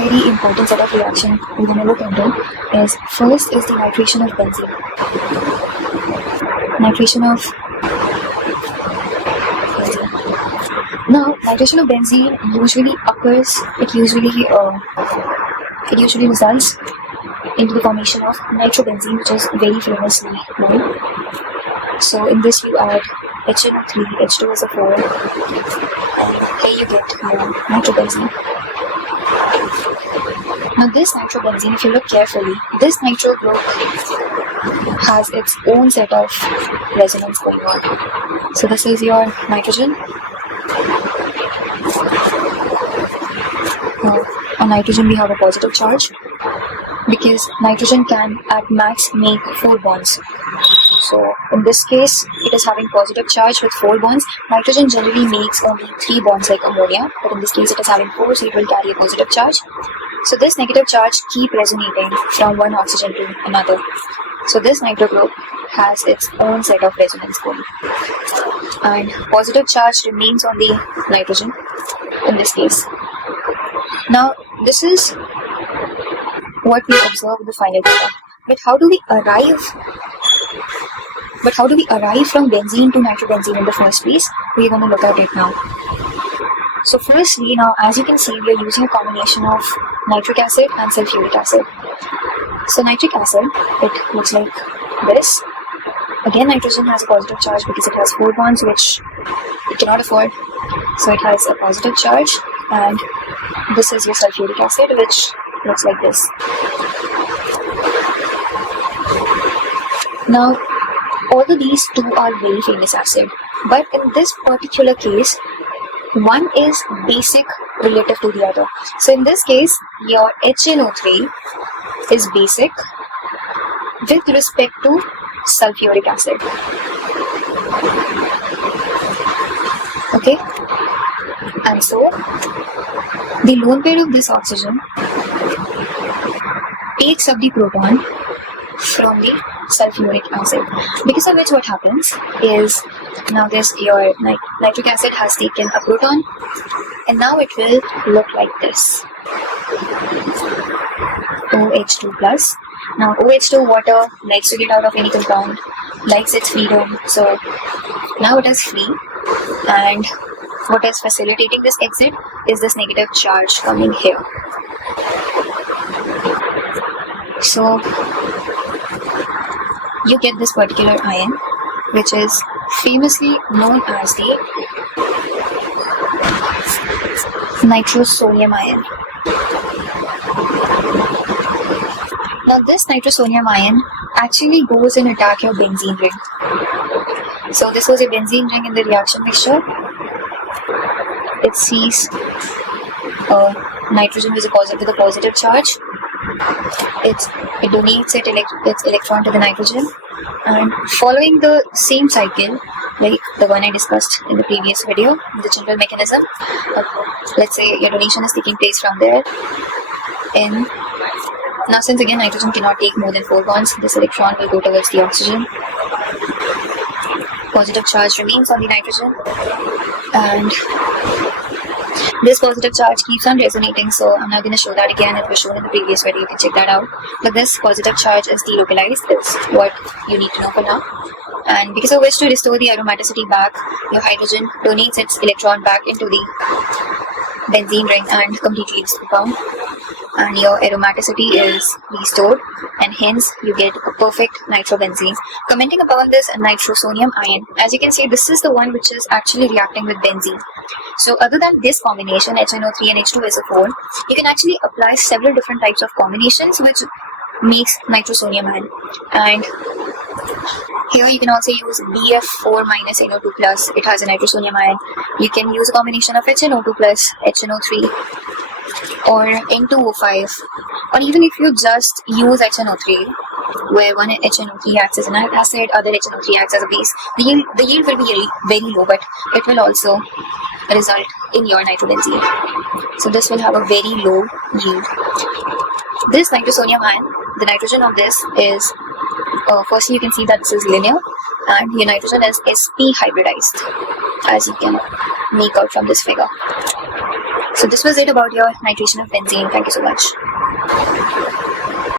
very important set of reaction we're going to look into is, first is the nitration of benzene. Nitration of benzene. Now, nitration of benzene usually occurs, it usually results into the formation of nitrobenzene, which is very famously known. So in this you add HNO3, H2SO4, and here you get more nitrobenzene. Now this nitrobenzene, if you look carefully, this nitro group has its own set of resonance going on. So this is your nitrogen. On nitrogen we have a positive charge, because nitrogen can at max make 4 bonds. So in this case it is having positive charge with 4 bonds. Nitrogen generally makes only 3 bonds like ammonia, but in this case it is having 4, so it will carry a positive charge. So this negative charge keep resonating from one oxygen to another. So this nitro group has its own set of resonance going, and positive charge remains on the nitrogen in this case. Now this is what we observe in the final data. But how do we arrive from benzene to nitrobenzene in the first place? We're going to look at it now. So firstly, now as you can see, we are using a combination of nitric acid and sulfuric acid. So nitric acid, it looks like this. Again, nitrogen has a positive charge because it has 4 bonds, which it cannot afford. So it has a positive charge, and this is your sulfuric acid, which looks like this. Now, although these two are very famous acid, but in this particular case, one is basic relative to the other. So in this case, your HNO3 is basic with respect to sulfuric acid. Okay? And so, the lone pair of this oxygen takes up the proton from the sulfuric acid, because of which what happens is, now this your nitric acid has taken a proton, and now it will look like this, OH2 plus. Now OH2, water likes to get out of any compound, likes its freedom, so now it is free, and what is facilitating this exit is this negative charge coming here. So you get this particular ion, which is famously known as the nitrosonium ion. Now this nitrosonium ion actually goes and attack your benzene ring. So this was a benzene ring in the reaction mixture. It sees nitrogen with a positive charge. It donates its electron to the nitrogen, and following the same cycle like the one I discussed in the previous video, the general mechanism, let's say your donation is taking place from there. And now since again nitrogen cannot take more than 4 bonds, this electron will go towards the oxygen. Positive charge remains on the nitrogen, and this positive charge keeps on resonating, so I'm not going to show that again. It was shown in the previous video, you can check that out. But this positive charge is delocalized, is what you need to know for now. And because of which, to restore the aromaticity back, your hydrogen donates its electron back into the benzene ring and completely leaves the compound. And your aromaticity is restored, and hence you get a perfect nitrobenzene. Commenting upon this nitrosonium ion, as you can see, this is the one which is actually reacting with benzene. So other than this combination, HNO3 and H2SO4, you can actually apply several different types of combinations which makes nitrosonium ion. And here you can also use BF4 minus NO2 plus, it has a nitrosonium ion. You can use a combination of HNO2 plus, HNO3, or N2O5, or even if you just use HNO3, where one HNO3 acts as an acid, other HNO3 acts as a base, the yield will be very low, but it will also result in your nitrobenzene. So this will have a very low yield. This nitrosonium ion, the nitrogen of this is, firstly you can see that this is linear, and your nitrogen is sp hybridized, as you can make out from this figure. So this was it about your nitration of benzene. Thank you so much.